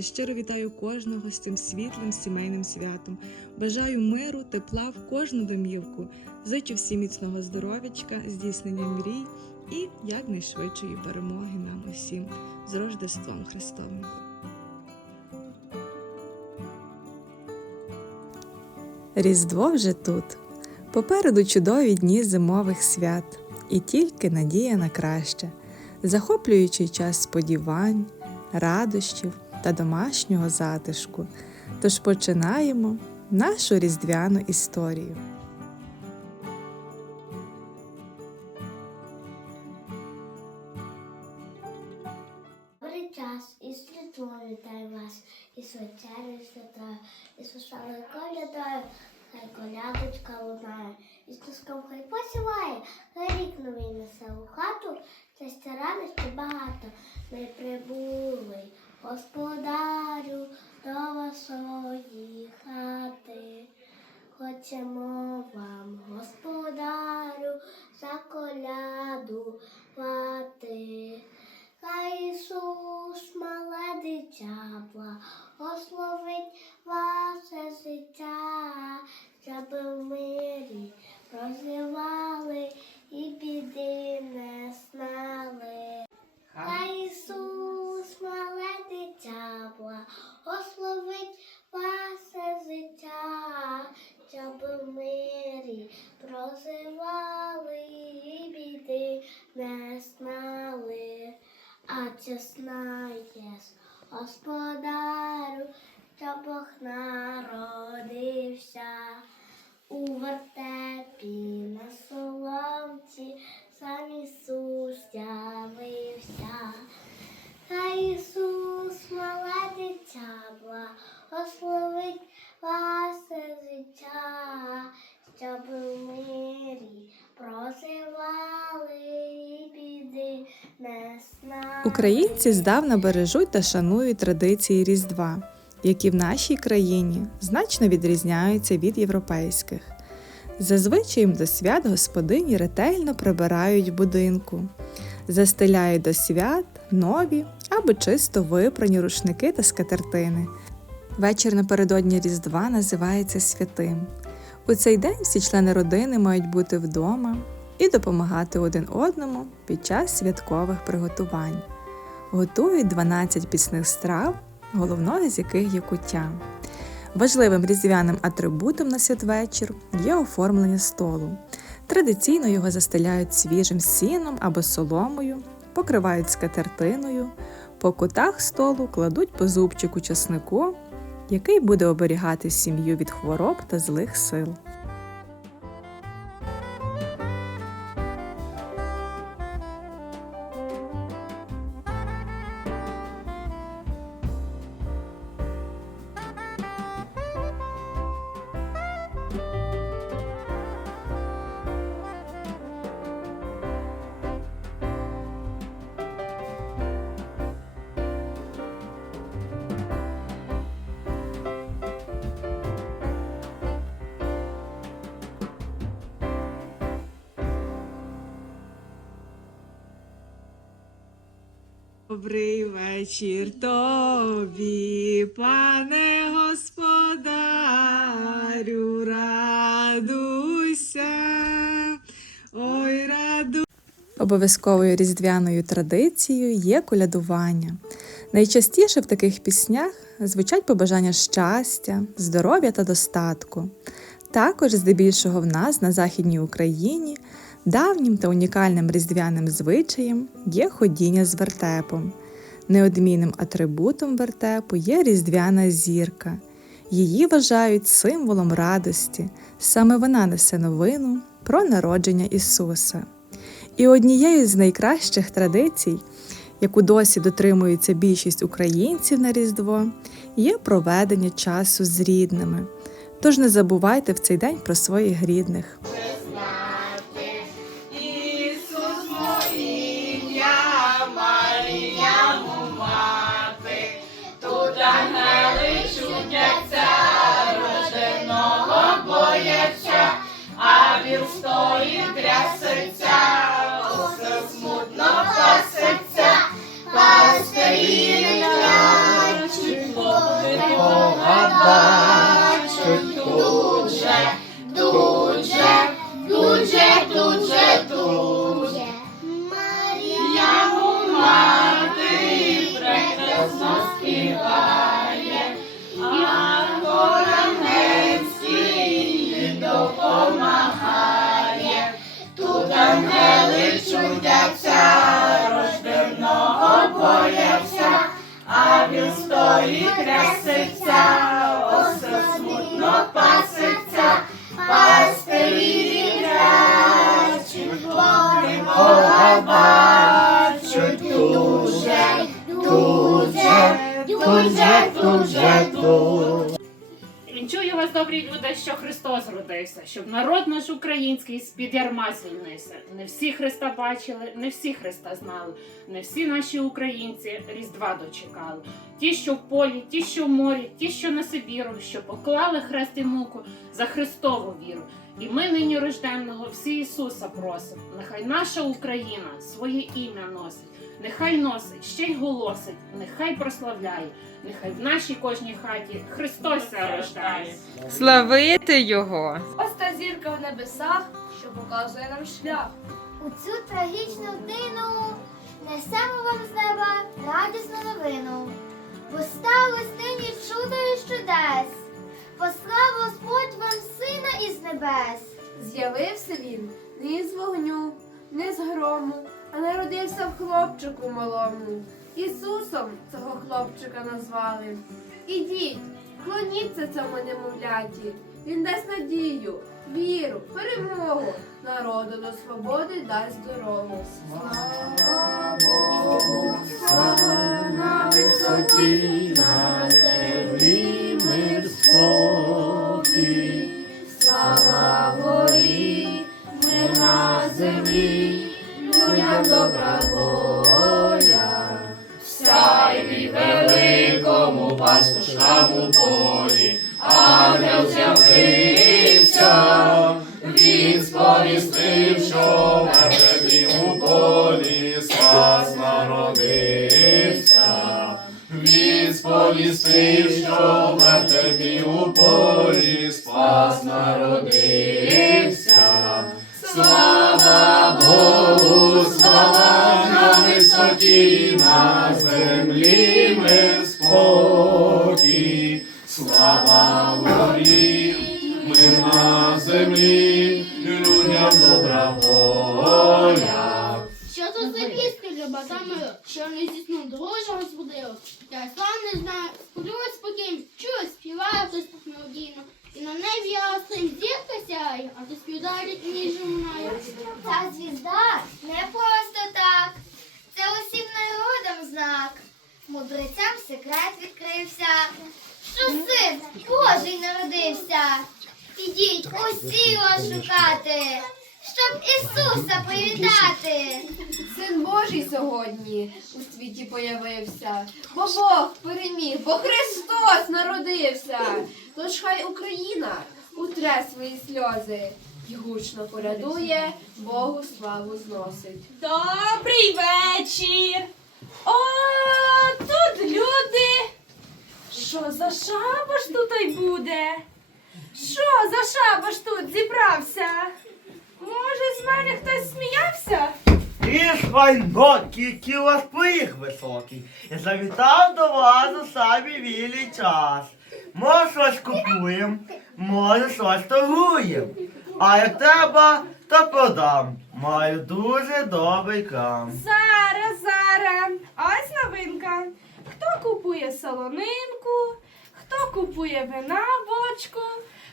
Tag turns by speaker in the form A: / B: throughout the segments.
A: друзі, щиро вітаю кожного з цим світлим сімейним святом. Бажаю миру, тепла в кожну домівку. Зичу всім міцного здоров'ячка, здійснення мрій і якнайшвидшої перемоги нам усім з Рождеством Христовим. Різдво вже тут. Попереду чудові дні зимових свят, і тільки надія на краще, захоплюючий час сподівань, радощів та домашнього затишку. Тож починаємо нашу різдвяну історію.
B: Час, і Різдвом вітаю вас, і вечерю святаю, і сушали колядаю, хай колядочка лунає, і стуском хай посіває, хай рік новий несе у хату, щастя радості багато. Ми прибули, господарю, до вашої хати. Хочемо вам, господарю, заколядувати. Хай Ісус, мале дитя, благословить ваше життя, щоб в мирі проживали і біди не знали. Ісус, мале дитя, благословить ваше життя, щоб в мирі проживали і біди не знали. А чи знаєш, господарю, що Бог у вертепі на соломці, сам Ісус з'явився. Хай Ісус, мале дитя, благословить ваше життя, щоб в мирі проживали і біди не знали.
A: Українці здавна бережуть та шанують традиції Різдва, які в нашій країні значно відрізняються від європейських. Зазвичай до свят господині ретельно прибирають в будинку, застеляють до свят нові або чисто випрані рушники та скатертини. Вечір напередодні Різдва називається святим. У цей день всі члени родини мають бути вдома і допомагати один одному під час святкових приготувань. Готують 12 пісних страв, головною з яких є куття. Важливим різдвяним атрибутом на святвечір є оформлення столу. Традиційно його застеляють свіжим сіном або соломою, покривають скатертиною, по кутах столу кладуть по зубчику часнику, який буде оберігати сім'ю від хвороб та злих сил. Добрий вечір тобі, пане господарю, радуйся, ой, раду. Обов'язковою різдвяною традицією є колядування. Найчастіше в таких піснях звучать побажання щастя, здоров'я та достатку. Також, здебільшого в нас на Західній Україні, давнім та унікальним різдвяним звичаєм є ходіння з вертепом. Неодмінним атрибутом вертепу є різдвяна зірка. Її вважають символом радості, саме вона несе новину про народження Ісуса. І однією з найкращих традицій, яку досі дотримується більшість українців на Різдво, є проведення часу з рідними. Тож не забувайте в цей день про своїх рідних.
C: смутно пасеться, пастирі не плачуть, Бога
D: дай. Родився, щоб народ наш український з-під ярма звільнився. Не всі Христа бачили, не всі Христа знали, не всі наші українці Різдва дочекали. Ті, що в полі, ті, що в морі, ті, що на Сибіру, що поклали хрест і муку за Христову віру. І ми нині рожденного всі Ісуса просимо. Нехай наша Україна своє ім'я носить, нехай носить, ще й голосить, нехай прославляє, нехай в нашій кожній хаті Христос ся рождає.
E: Славити його.
F: Ось та зірка в небесах, що показує нам шлях.
G: У цю трагічну днину несемо вам з неба радісну новину. Бо сталось нині чудо і чудес. Послав Господь вам сина із небес.
F: З'явився він не із вогню, не з грому, народився в хлопчику малому. Ісусом цього хлопчика назвали. Ідіть, клоніться цьому немовляті. Він дасть надію, віру, перемогу. Народу до свободи дасть дорогу. Слава Богу, слава на висоті, на землі
C: пастушному полі, ангел з'явився, він сповістив, що в Ефедрі у полі спас народився. Він сповістив, що в Ефедрі у полі спас народився. Слава Богу, слава на висоті, на землі мир спокій,
H: ясним зірка сяє, а ти співдарить ніж лунає.
G: Ця звізда не просто так. Це усім народам знак. Мудрецям секрет відкрився, що син Божий народився. Ідіть усі його шукати, щоб Ісуса привітати.
F: Син Божий сьогодні у світі появився, бо Бог переміг, бо Христос народився. Тож хай Україна утре свої сльози і гучно порядує, Богу славу зносить.
I: Добрий вечір. О, тут люди. Що за шабаш тут й буде? Що за шабаш тут зібрався? Може, з мене хтось сміявся?
J: Ти ж вайнот, який у вас високий. Я завітав до вас у самі вільний час. Може щось купуємо, може щось торгуємо. А як треба, то продам. Маю дуже добрий крам.
I: Зараз, зараз. Ось новинка. Хто купує солонинку, хто купує вина бочку,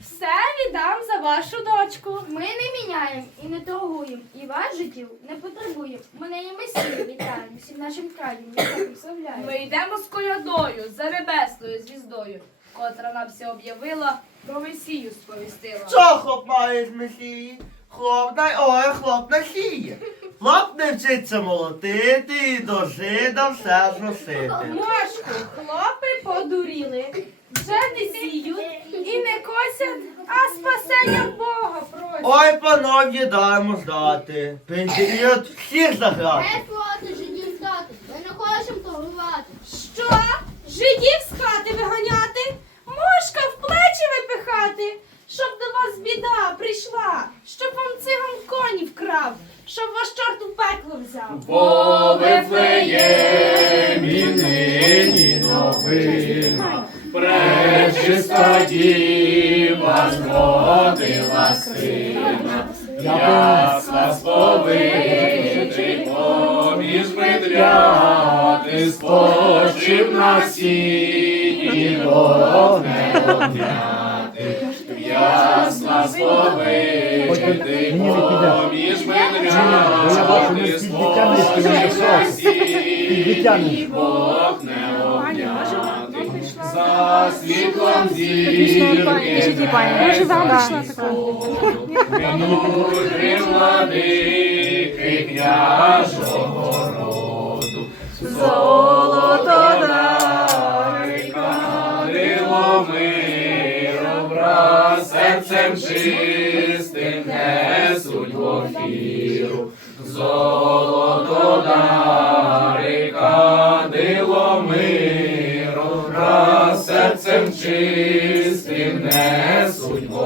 I: все віддам за вашу дочку.
H: Ми не міняємо і не торгуємо, і вас життів не потребуємо. Ми не месію вітаємо всім нашим краєм, славляємо.
F: Ми йдемо з колядою за небесною звіздою, котра нам все об'явила, про Месію сповістила.
J: Що хлоп має месії? Хлоп най ой, хлоп на сіє. Хлоп не вчиться молотити і до жида все зносити.
I: Мошку, хлопи подуріли, вже не сіють і не косять, а спасення Бога просять.
J: Ой, панові, даймо здати. Перед всіх заграти.
H: Не проти життів стати, ми не хочемо торгувати.
I: Що? Жидів з хати виганяти? Мошка в плечі випихати? Щоб до вас біда прийшла, щоб вам циган коні вкрав, щоб ваш чорт у пекло взяв.
C: По Вифлеємі нині новина, пречиста діва зродила сина, ясла сповити святий спочив на сіні, вогне вогняти, ясна сповичити, поміж мене. Спочив на сіні, вогне вогняти, за світлом зірки, Мудрий владики княжого. роду, золото дари, кадило миру, враз серцем чистим несуть в офіру. Золото дари, кадило миру, враз серцем чистим несуть в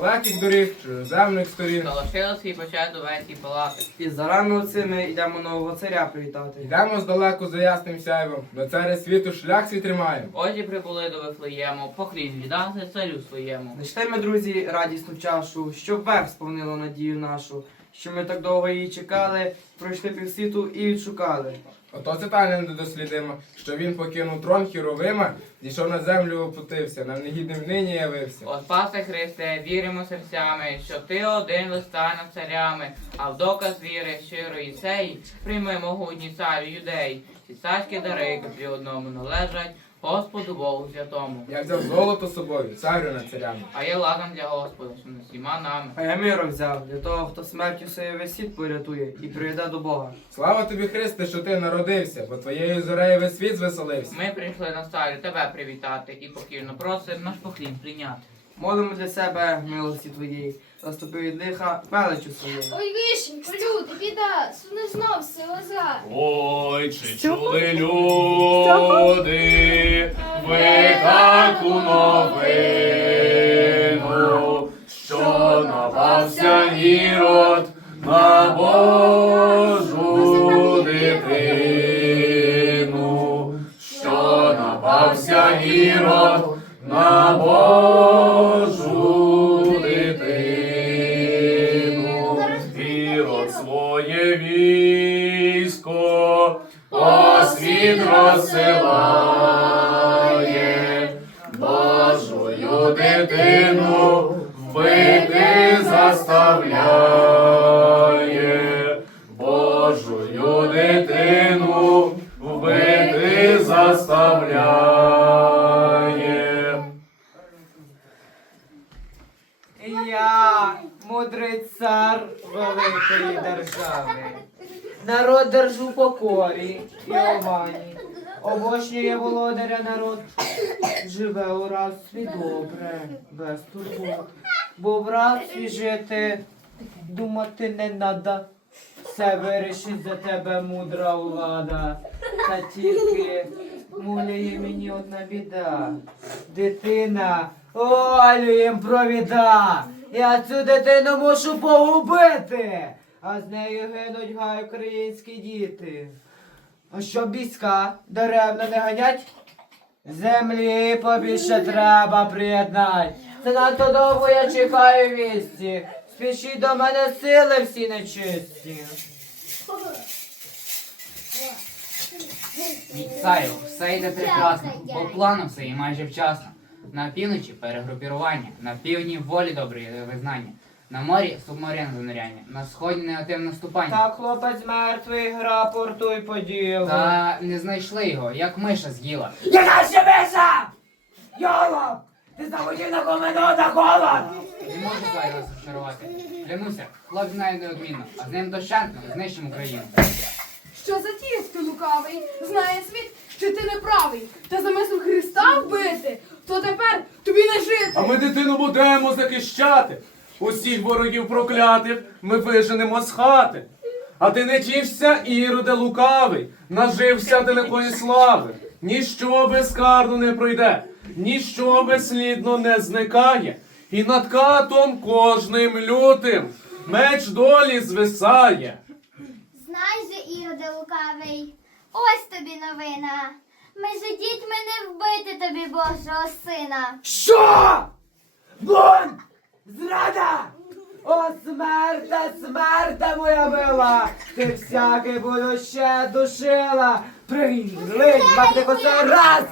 K: далеких доріг, чужеземних сторін.
L: Залишили свій почет у веті палати.
F: І зарано цими йдемо нового царя привітати.
K: Йдемо здалеку за ясним сяйвом, до царя світу шлях свій тримаємо.
L: Отже прибули до Вифлеєму, похліб віддати царю своєму.
F: Нечте ми, друзі, радісну чашу, щоб верх сповнило надію нашу, що ми так довго її чекали, пройшли півсвіту і відшукали.
K: Ото це тайне недослідимо, що він покинув трон Хіровима, дійшов на землю опутився, нам негідним нині явився.
L: От пасе Христе, віримо серцями, що ти один листа над царями, а в доказ віри щирої сей, прийми могутній царю юдей. і царські дари, котрі одному належать, Господу Богу святому.
K: Я взяв золото з собою, царю над царями.
L: А є ладом для Господа, що над всіма нами.
F: А я миром взяв для того, хто смертю свою весь світ порятує і приведе до Бога.
K: Слава тобі, Христе, що ти народився, бо твоєю зорею весь світ звеселився.
L: Ми прийшли на царю тебе привітати і покірно просимо наш похліб прийняти.
F: Молимо для себе милості твоєї, заступи від лиха величу своєї.
H: Ой, вишенько, люди, біда, суне знов сила
C: Ой, чи чули люди ви таку новину, що напався Ірод на Божу дитину, що напався Ірод на Божу
F: мудрий цар великої держави, народ держу покорі і омані. Обочнює володаря народ, живе у рабстві добре, без турбот. Бо в рабстві жити, думати не надо. Все вирішить за тебе мудра влада. Та тільки муляє мені одна біда. Дитина, Олю їм провіда. Я цю дитину мушу погубити. А з нею гинуть гай українські діти. А щоб війська даремно не ганять, землі побільше треба приєднать. Це надто довго я чекаю вісті. Спішіть до мене сили всі нечисті.
L: Царю, все йде прекрасно, по плану все і майже вчасно. На півночі перегрупірування, на півдні волі доброї визнання, на морі субмарин зануряння, на сході негативне наступання.
F: Так, хлопець мертвий, рапортуй по ділу.
L: Та не знайшли його, як миша з'їла.
F: Яка ще миша? Йолоп! Ти захотів на комено на холод!
L: Не можу вас розчарувати. Клянуся, хлопець знає неодмінно, а з ним дощентно знищимо Україну.
G: Що за тіск ти лукавий? Знає світ, що ти неправий. Та замисел Христа вбити, то тепер тобі не жити.
C: А ми дитину будемо захищати. Усіх ворогів проклятих ми виженемо з хати. А ти не тішся, іроде лукавий, нажився далекої слави. Ніщо безкарно не пройде, ніщо безслідно не зникає. І над катом кожним лютим меч долі звисає.
B: Знай же, Іроде лукавий, ось тобі новина. Ми же дітьми не вбити тобі Божого сина.
F: Що? Бунт! Зрада! О, смерте, смерте моя мила, ти всякий буду ще душила. Привіт, линь, мати коса раз,